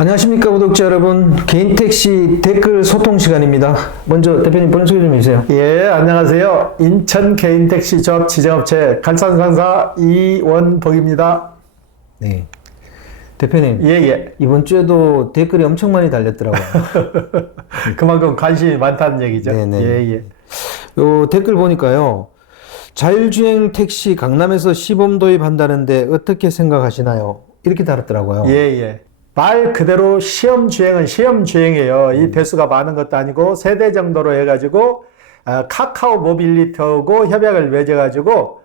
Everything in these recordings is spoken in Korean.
안녕하십니까 구독자 여러분, 개인택시 댓글 소통 시간입니다. 먼저 대표님 본인 소개 좀 해주세요. 예, 안녕하세요. 인천 개인택시 조합 지정업체 갈산상사 이원복입니다. 네, 대표님. 예. 이번 주에도 댓글이 엄청 많이 달렸더라고요. 그만큼 관심이 많다는 얘기죠. 네네. 예. 요 댓글 보니까요, 자율주행 택시 강남에서 시범 도입한다는데 어떻게 생각하시나요? 이렇게 달았더라고요. 예. 말 그대로 시험 주행은 시험 주행이에요. 이 대수가 많은 것도 아니고 세대 정도로 해가지고 카카오 모빌리티하고 협약을 맺어가지고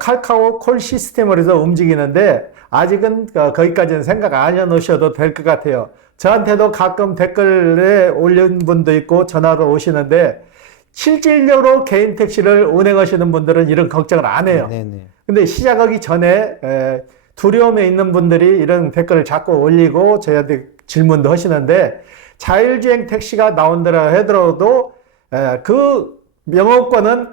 카카오 콜 시스템으로 해서 움직이는데 아직은 거기까지는 생각 안 해놓으셔도 될 것 같아요. 저한테도 가끔 댓글에 올린 분도 있고 전화도 오시는데 실질적으로 개인 택시를 운행하시는 분들은 이런 걱정을 안 해요. 네네. 근데 근데 시작하기 전에 두려움에 있는 분들이 이런 댓글을 자꾸 올리고 저희한테 질문도 하시는데, 자율주행 택시가 나온다라 하더라도 그 영업권은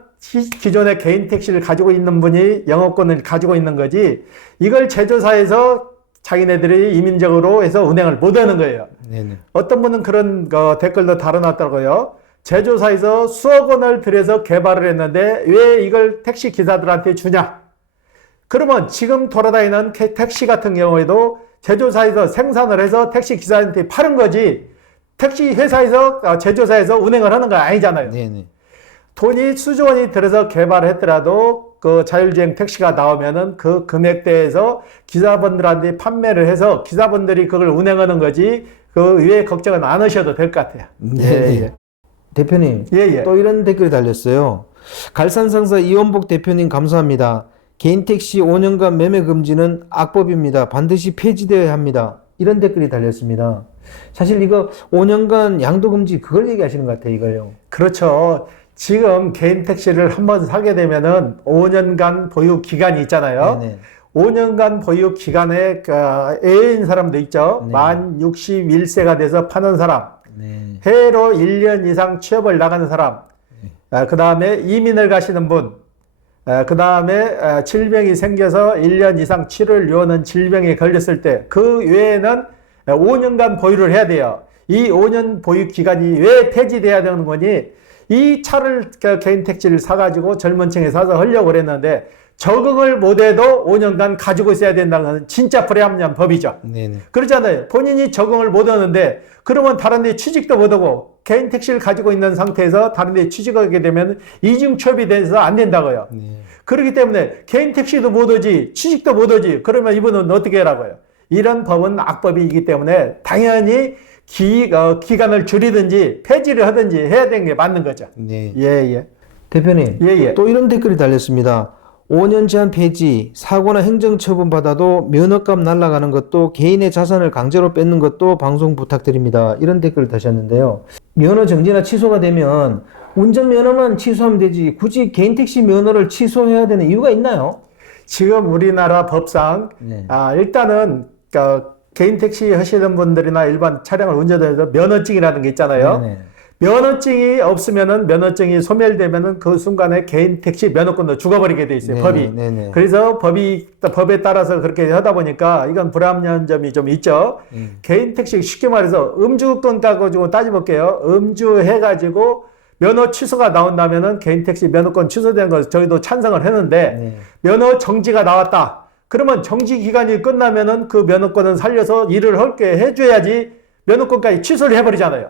기존의 개인 택시를 가지고 있는 분이 영업권을 가지고 있는 거지, 이걸 제조사에서 자기네들이 이민적으로 해서 운행을 못 하는 거예요. 네네. 어떤 분은 그런 댓글도 달아놨더라고요. 제조사에서 수억 원을 들여서 개발을 했는데 왜 이걸 택시 기사들한테 주냐? 그러면 지금 돌아다니는 택시 같은 경우에도 제조사에서 생산을 해서 택시 기사한테 파는 거지, 택시 회사에서 제조사에서 운행을 하는 거 아니잖아요. 네네. 돈이 수조 원이 들어서 개발을 했더라도 그 자율주행 택시가 나오면은 그 금액대에서 기사분들한테 판매를 해서 기사분들이 그걸 운행하는 거지, 그 위에 걱정은 안 하셔도 될 것 같아요. 네. 대표님, 또 이런 댓글이 달렸어요. 갈산상사 이원복 대표님 감사합니다. 개인택시 5년간 매매 금지는 악법입니다. 반드시 폐지되어야 합니다. 이런 댓글이 달렸습니다. 사실 이거 5년간 양도 금지, 그걸 얘기하시는 것 같아요, 이걸요. 그렇죠. 지금 개인 택시를 한번 사게 되면은 5년간 보유 기간이 있잖아요. 네네. 5년간 보유 기간에 A인 사람도 있죠. 네. 만 61세가 돼서 파는 사람, 네. 해외로 1년 이상 취업을 나가는 사람, 그 다음에 이민을 가시는 분, 그 다음에 질병이 생겨서 1년 이상 치료를 요하는 질병에 걸렸을 때, 그 외에는 5년간 보유를 해야 돼요. 이 5년 보유 기간이 왜 폐지돼야 되는 거니? 이 차를 개인 택시를 사가지고 젊은 층에 사서 하려고 그랬는데 적응을 못해도 5년간 가지고 있어야 된다는 건 진짜 불합리한 법이죠. 네네. 그렇잖아요. 본인이 적응을 못하는데 그러면 다른 데 취직도 못하고 개인 택시를 가지고 있는 상태에서 다른 데 취직하게 되면 이중 취업이 돼서 안 된다고요. 네. 그렇기 때문에 개인 택시도 못하지 취직도 못하지, 그러면 이분은 어떻게 하라고요? 이런 법은 악법이기 때문에 당연히 기간을 줄이든지 폐지를 하든지 해야 되는 게 맞는 거죠. 네. 예. 대표님, 또 이런 댓글이 달렸습니다. 5년 제한 폐지, 사고나 행정처분 받아도 면허값 날라가는 것도, 개인의 자산을 강제로 뺏는 것도 방송 부탁드립니다. 이런 댓글을 다셨는데요. 면허 정지나 취소가 되면 운전면허만 취소하면 되지, 굳이 개인택시 면허를 취소해야 되는 이유가 있나요? 지금 우리나라 법상 일단은 개인 택시 하시는 분들이나 일반 차량을 운전해서 면허증이라는 게 있잖아요. 네네. 면허증이 없으면은, 면허증이 소멸되면은 그 순간에 개인 택시 면허권도 죽어버리게 돼 있어요. 법이. 그래서 법에 따라서 그렇게 하다 보니까 이건 불합리한 점이 좀 있죠. 개인 택시, 쉽게 말해서 음주권 가지고 따져볼게요. 음주해가지고 면허 취소가 나온다면은 개인 택시 면허권 취소된 거 저희도 찬성을 했는데, 면허 정지가 나왔다. 그러면 정지 기간이 끝나면은 그 면허권은 살려서 일을 할게 해줘야지 면허권까지 취소를 해버리잖아요.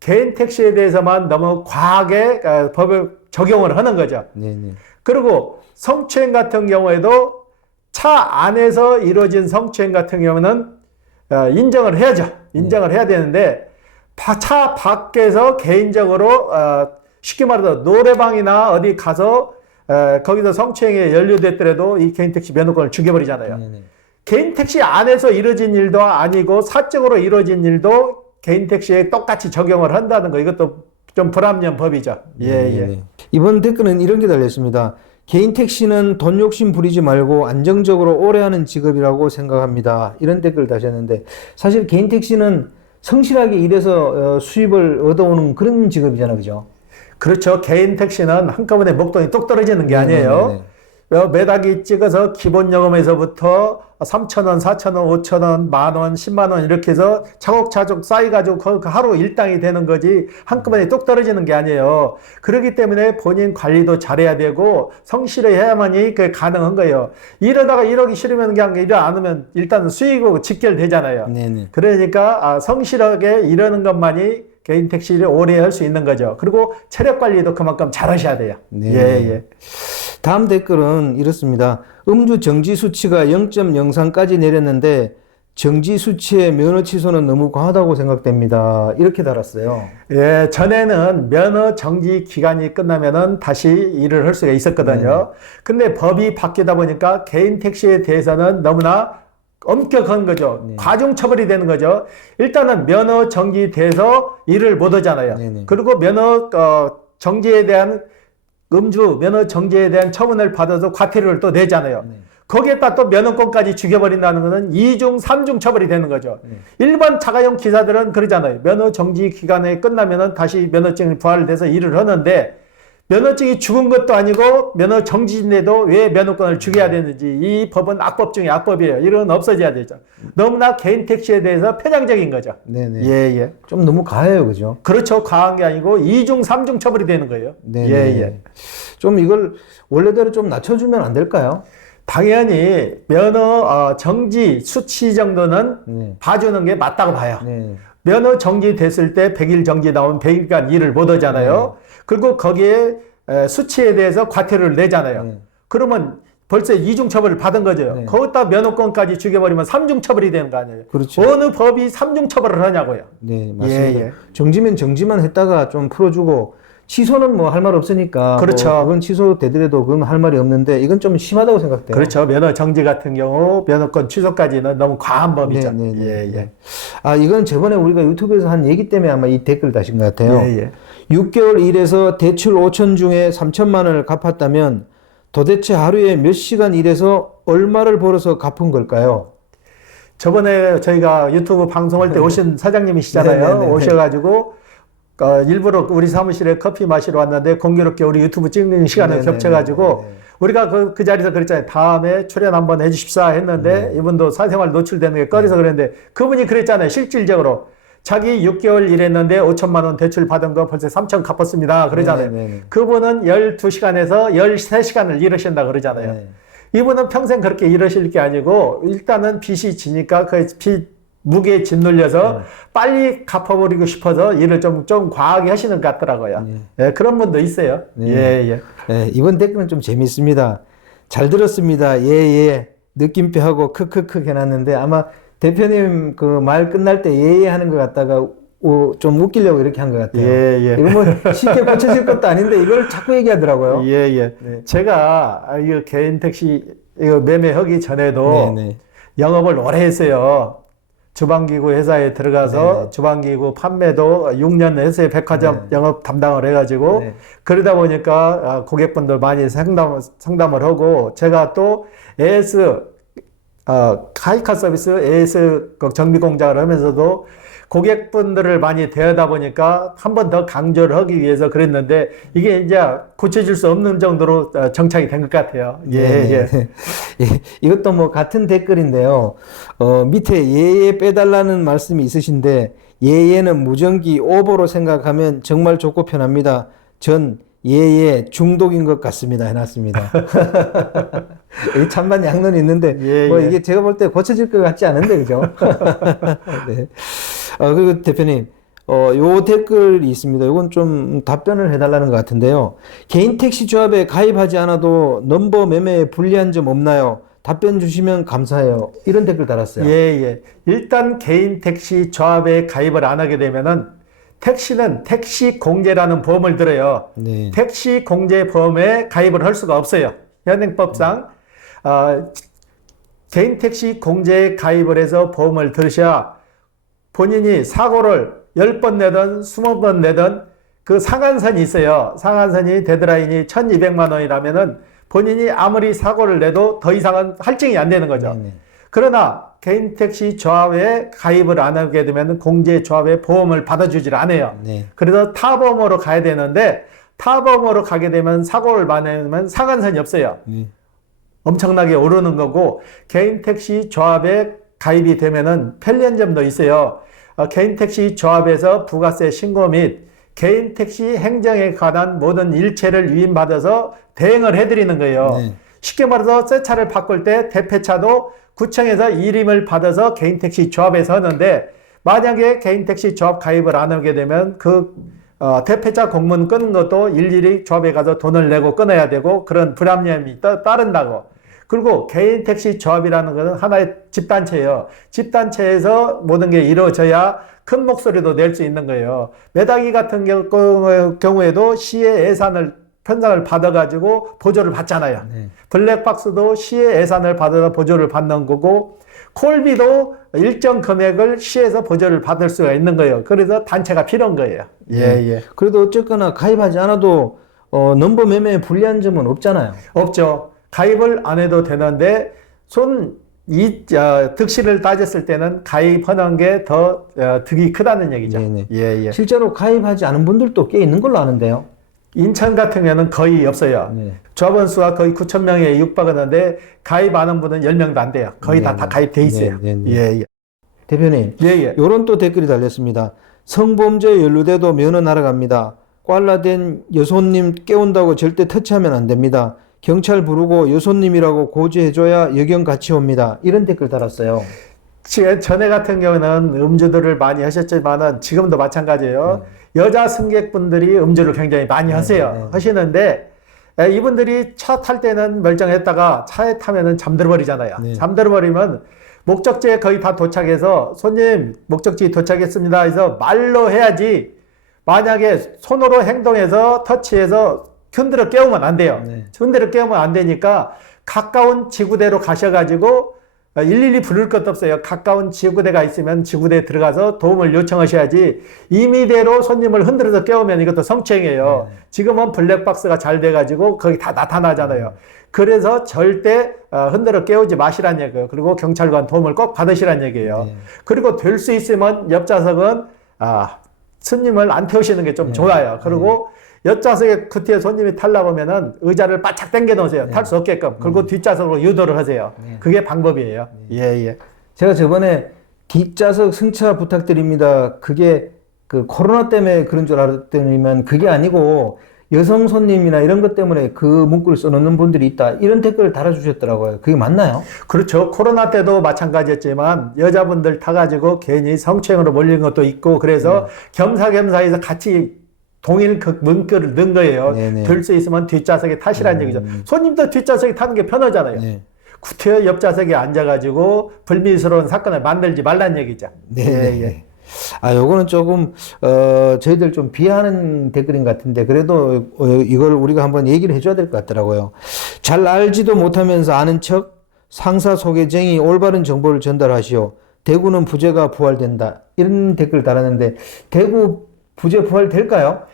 개인 택시에 대해서만 너무 과하게 법을 적용을 하는 거죠. 그리고 성추행 같은 경우에도 차 안에서 이루어진 성추행 같은 경우는 인정을 해야죠. 인정을 해야 되는데, 차 밖에서 개인적으로 쉽게 말해서 노래방이나 어디 가서 거기서 성추행에 연루됐더라도 이 개인 택시 면허권을 죽여버리잖아요. 개인 택시 안에서 이루어진 일도 아니고 사적으로 이루어진 일도 개인 택시에 똑같이 적용을 한다는 거, 이것도 좀 불합리한 법이죠. 이번 댓글은 이런 게 달렸습니다. 개인 택시는 돈 욕심 부리지 말고 안정적으로 오래 하는 직업이라고 생각합니다. 이런 댓글을 다셨는데, 사실 개인 택시는 성실하게 일해서 수입을 얻어오는 그런 직업이잖아요, 그죠? 그렇죠. 개인 택시는 한꺼번에 목돈이 뚝 떨어지는 게 아니에요. 매달기 찍어서 기본 요금에서부터 3,000원, 4,000원, 5,000원, 만원, 10만원 이렇게 해서 차곡차곡 쌓여가지고 그 하루 일당이 되는 거지 한꺼번에 뚝 떨어지는 게 아니에요. 그렇기 때문에 본인 관리도 잘해야 되고 성실히 해야만이 그게 가능한 거예요. 이러다가 이러기 싫으면 그냥 일을 안 하면 일단 수익으로 직결되잖아요. 네네. 그러니까 성실하게 이러는 것만이 개인 택시를 오래 할 수 있는 거죠. 그리고 체력 관리도 그만큼 잘 하셔야 돼요. 네. 예, 예. 다음 댓글은 이렇습니다. 음주 정지 수치가 0.03까지 내렸는데 정지 수치의 면허 취소는 너무 과하다고 생각됩니다. 이렇게 달았어요. 예, 전에는 면허 정지 기간이 끝나면은 다시 일을 할 수가 있었거든요. 근데 법이 바뀌다 보니까 개인 택시에 대해서는 너무나 엄격한 거죠. 과중 처벌이 되는 거죠. 일단은 면허 정지돼서 일을 못 하잖아요. 그리고 면허 정지에 대한 음주 면허 정지에 대한 처분을 받아서 과태료를 또 내잖아요. 거기에다 또 면허권까지 죽여버린다는 것은 2중, 3중 처벌이 되는 거죠. 일반 자가용 기사들은 그러잖아요. 면허 정지 기간에 끝나면은 다시 면허증이 부활돼서 일을 하는데 면허증이 죽은 것도 아니고 면허 정지인데도 왜 면허권을 죽여야 되는지 이 법은 악법 중에 악법이에요. 이런 건 없어져야 되죠. 너무나 개인 택시에 대해서 편향적인 거죠. 네네. 예, 예. 좀 너무 과해요, 그죠? 그렇죠. 과한 게 아니고 2중, 3중 처벌이 되는 거예요. 네네. 예, 예. 좀 이걸 원래대로 좀 낮춰주면 안 될까요? 당연히 면허 정지 수치 정도는 봐주는 게 맞다고 봐요. 네. 면허 정지 됐을 때 100일 정지 나오면 100일간 일을 못 하잖아요. 그리고 거기에 수치에 대해서 과태료를 내잖아요. 그러면 벌써 2중 처벌을 받은 거죠. 거기다 면허권까지 죽여버리면 3중 처벌이 되는 거 아니에요. 그렇죠. 어느 법이 3중 처벌을 하냐고요. 네, 맞습니다. 예, 예. 정지면 정지만 했다가 좀 풀어주고 취소는 뭐 할 말 없으니까 그렇죠. 뭐 그건 취소되더라도 그건 할 말이 없는데 이건 좀 심하다고 생각돼요. 그렇죠. 면허 정지 같은 경우 면허권 취소까지는 너무 과한 법이죠. 네, 네, 네. 예, 예. 아, 이건 저번에 우리가 유튜브에서 한 얘기 때문에 아마 이 댓글 다신 것 같아요. 예, 예. 6개월 일해서 대출 5천 중에 3천만 원을 갚았다면 도대체 하루에 몇 시간 일해서 얼마를 벌어서 갚은 걸까요? 저번에 저희가 유튜브 방송할 때 오신 사장님이시잖아요. 네네네. 오셔가지고 일부러 우리 사무실에 커피 마시러 왔는데 공교롭게 우리 유튜브 찍는 시간을 네네네. 겹쳐가지고 우리가 그 자리에서 그랬잖아요. 다음에 출연 한번 해주십사 했는데 이분도 사생활 노출되는 게 꺼려서 그랬는데 그분이 그랬잖아요. 실질적으로 자기 6개월 일했는데 5천만 원 대출 받은 거 벌써 3천 갚았습니다. 그러잖아요. 네네네. 그분은 12시간에서 13시간을 일하신다 그러잖아요. 네. 이분은 평생 그렇게 일하실 게 아니고 일단은 빚이 지니까 그 빚 무게에 짓눌려서 빨리 갚아버리고 싶어서 일을 좀 과하게 하시는 것 같더라고요. 예, 그런 분도 있어요. 예, 예. 네, 이번 댓글은 좀 재밌습니다. 잘 들었습니다. 예, 예. 느낌표 하고 크크크 해놨는데 아마 대표님 그 말 끝날 때 예, 예 하는 것 같다가 좀 웃기려고 이렇게 한 것 같아요. 예, 예. 이거 뭐 쉽게 고쳐질 것도 아닌데 이걸 자꾸 얘기하더라고요. 예, 예. 네. 제가 이거 개인 택시 이거 매매하기 전에도 네네. 영업을 오래 했어요. 주방기구 회사에 들어가서 네네. 주방기구 판매도 6년 했어요. 백화점 영업 담당을 해가지고 네. 그러다 보니까 고객분들 많이 상담을 하고 제가 또 AS 카이카 서비스 AS 정비 공장을 하면서도 고객분들을 많이 대하다 보니까 한 번 더 강조를 하기 위해서 그랬는데 이게 이제 고쳐질 수 없는 정도로 정착이 된 것 같아요. 예, 예. 예. 이것도 뭐 같은 댓글인데요. 밑에 예예 빼달라는 말씀이 있으신데 예예는 무전기 오버로 생각하면 정말 좋고 편합니다. 전 예예 중독인 것 같습니다 해놨습니다. 이 찬반 양론이 있는데 예, 뭐 예. 이게 제가 볼 때 고쳐질 것 같지 않은데 그죠? 네. 그리고 대표님 요 댓글이 있습니다. 이건 좀 답변을 해달라는 것 같은데요. 개인 택시 조합에 가입하지 않아도 넘버 매매에 불리한 점 없나요? 답변 주시면 감사해요. 이런 댓글 달았어요. 예, 예. 일단 개인 택시 조합에 가입을 안 하게 되면은 택시는 택시 공제라는 보험을 들어요. 네. 택시 공제 보험에 가입을 할 수가 없어요. 현행법상 개인 택시 공제에 가입을 해서 보험을 들으셔야 본인이 사고를 10번 내든 20번 내든 그 상한선이 있어요. 상한선이 데드라인이 1200만 원이라면은 본인이 아무리 사고를 내도 더 이상은 할증이 안 되는 거죠. 네네. 그러나 개인 택시 조합에 가입을 안 하게 되면 공제 조합에 보험을 받아주질 않아요. 네. 그래서 타보험으로 가야 되는데 타보험으로 가게 되면 사고를 많이 내면 상한선이 없어요. 엄청나게 오르는 거고, 개인 택시 조합에 가입이 되면은 편리한 점도 있어요. 개인 택시 조합에서 부가세 신고 및 개인 택시 행정에 관한 모든 일체를 위임받아서 대행을 해드리는 거예요. 네. 쉽게 말해서 새 차를 바꿀 때 대표차도 구청에서 일임을 받아서 개인 택시 조합에서 하는데, 만약에 개인 택시 조합 가입을 안 하게 되면 대표차 공문 끊는 것도 일일이 조합에 가서 돈을 내고 끊어야 되고 그런 불합리함이 따른다고. 그리고 개인 택시 조합이라는 것은 하나의 집단체예요. 집단체에서 모든 게 이루어져야 큰 목소리도 낼 수 있는 거예요. 매다기 같은 경우에도 시의 예산을 편성을 받아가지고 보조를 받잖아요. 네. 블랙박스도 시의 예산을 받아서 보조를 받는 거고, 콜비도 일정 금액을 시에서 보조를 받을 수가 있는 거예요. 그래서 단체가 필요한 거예요. 예. 그래도 어쨌거나 가입하지 않아도 넘버 매매에 불리한 점은 없잖아요. 없죠. 가입을 안 해도 되는데 득실을 따졌을 때는 가입하는 게 더 득이 크다는 얘기죠. 예. 실제로 가입하지 않은 분들도 꽤 있는 걸로 아는데요. 인천 같은 경우는 거의 없어요. 네. 조합원 수가 거의 9,000명에 육박하는데 가입 안 한 분은 10명도 안 돼요. 거의 다 가입돼 있어요. 예. 대표님, 요런 또 댓글이 달렸습니다. 성범죄에 연루돼도 면허 날아갑니다. 꽐라된 여손님 깨운다고 절대 터치하면 안 됩니다. 경찰 부르고 여손님이라고 고지해줘야 여경 같이 옵니다. 이런 댓글 달았어요. 전에 같은 경우는 음주들을 많이 하셨지만은 지금도 마찬가지예요. 여자 승객분들이 음주를 굉장히 많이 하세요. 하시는데 이분들이 차 탈 때는 멀쩡했다가 차에 타면은 잠들어 버리잖아요. 잠들어 버리면 목적지에 거의 다 도착해서 손님 목적지 도착했습니다 해서 말로 해야지, 만약에 손으로 행동해서 터치해서 흔들어 깨우면 안 돼요. 흔들어 깨우면 안 되니까 가까운 지구대로 가셔가지고 112 부를 것도 없어요. 가까운 지구대가 있으면 지구대에 들어가서 도움을 요청하셔야지, 임의대로 손님을 흔들어서 깨우면 이것도 성추행이에요. 지금은 블랙박스가 잘 돼가지고 거기 다 나타나잖아요. 그래서 절대 흔들어 깨우지 마시란 얘기예요. 그리고 경찰관 도움을 꼭 받으시란 얘기예요. 그리고 될 수 있으면 옆좌석은 손님을 안 태우시는 게 좀 좋아요. 그리고 옆좌석에 그때 손님이 타려고 하면은 의자를 바짝 당겨 놓으세요. 탈 수 없게끔. 그리고 뒷좌석으로 유도를 하세요. 그게 방법이에요. 예. 제가 저번에 뒷좌석 승차 부탁드립니다. 그게 그 코로나 때문에 그런 줄 알았더니만 그게 아니고 여성 손님이나 이런 것 때문에 그 문구를 써놓는 분들이 있다. 이런 댓글을 달아주셨더라고요. 그게 맞나요? 그렇죠. 코로나 때도 마찬가지였지만 여자분들 타가지고 괜히 성추행으로 몰린 것도 있고, 그래서 겸사겸사해서 같이 동일 그 문구를 넣은 거예요. 될 수 있으면 뒷좌석에 타시라는 얘기죠. 손님도 뒷좌석에 타는 게 편하잖아요. 구태여 옆좌석에 앉아가지고 불미스러운 사건을 만들지 말란 얘기죠. 요거는 조금 저희들 좀 비하하는 댓글인 것 같은데, 그래도 이걸 우리가 한번 얘기를 해줘야 될 것 같더라고요. 잘 알지도 못하면서 아는 척, 상사 소개쟁이, 올바른 정보를 전달하시오. 대구는 부재가 부활된다. 이런 댓글 달았는데, 대구 부재 부활될까요?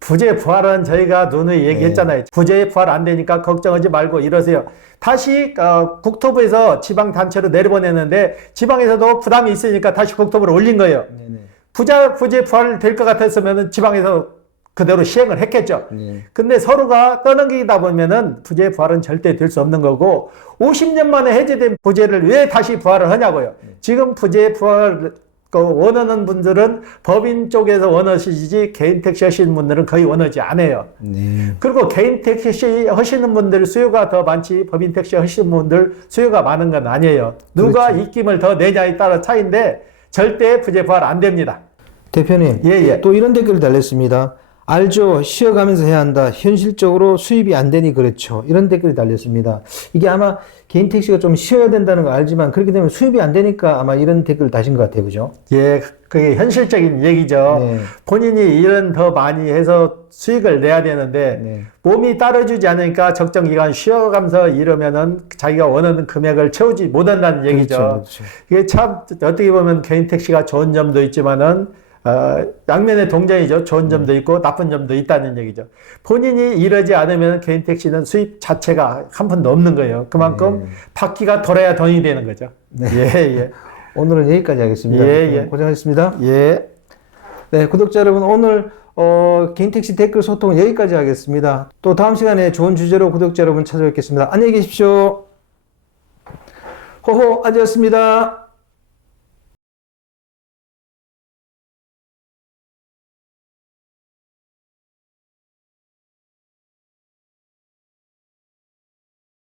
부재 부활은 저희가 누누이 얘기했잖아요. 부재 부활 안 되니까 걱정하지 말고 이러세요. 다시 국토부에서 지방단체로 내려보냈는데 지방에서도 부담이 있으니까 다시 국토부로 올린 거예요. 부재 부활 될 것 같았으면 지방에서 그대로 시행을 했겠죠. 근데 서로가 떠넘기다 보면은 부재 부활은 절대 될 수 없는 거고, 50년 만에 해제된 부재를 왜 다시 부활을 하냐고요. 지금 부재 부활 원하는 분들은 법인 쪽에서 원하시지 개인 택시 하시는 분들은 거의 원하지 않아요. 그리고 개인 택시 하시는 분들 수요가 더 많지 법인 택시 하시는 분들 수요가 많은 건 아니에요. 누가 입김을 더 내냐에 따라 차이인데 절대 부재 부활 안 됩니다. 대표님, 또 이런 댓글을 달렸습니다. 알죠. 쉬어가면서 해야 한다. 현실적으로 수입이 안 되니 그렇죠. 이런 댓글이 달렸습니다. 이게 아마 개인 택시가 좀 쉬어야 된다는 거 알지만 그렇게 되면 수입이 안 되니까 아마 이런 댓글을 다신 것 같아요. 그죠? 그게 현실적인 얘기죠. 본인이 일은 더 많이 해서 수익을 내야 되는데 몸이 따라주지 않으니까 적정 기간 쉬어가면서 이러면은 자기가 원하는 금액을 채우지 못한다는 얘기죠. 그렇죠. 이게 참 어떻게 보면 개인 택시가 좋은 점도 있지만은 양면의 동전이죠. 좋은 점도 있고 나쁜 점도 있다는 얘기죠. 본인이 이러지 않으면 개인 택시는 수입 자체가 한 푼도 없는 거예요. 그만큼 바퀴가 돌아야 돈이 되는 거죠. 오늘은 여기까지 하겠습니다. 고생하셨습니다. 네, 구독자 여러분, 오늘 개인 택시 댓글 소통은 여기까지 하겠습니다. 또 다음 시간에 좋은 주제로 구독자 여러분 찾아뵙겠습니다. 안녕히 계십시오. 호호 아재였습니다.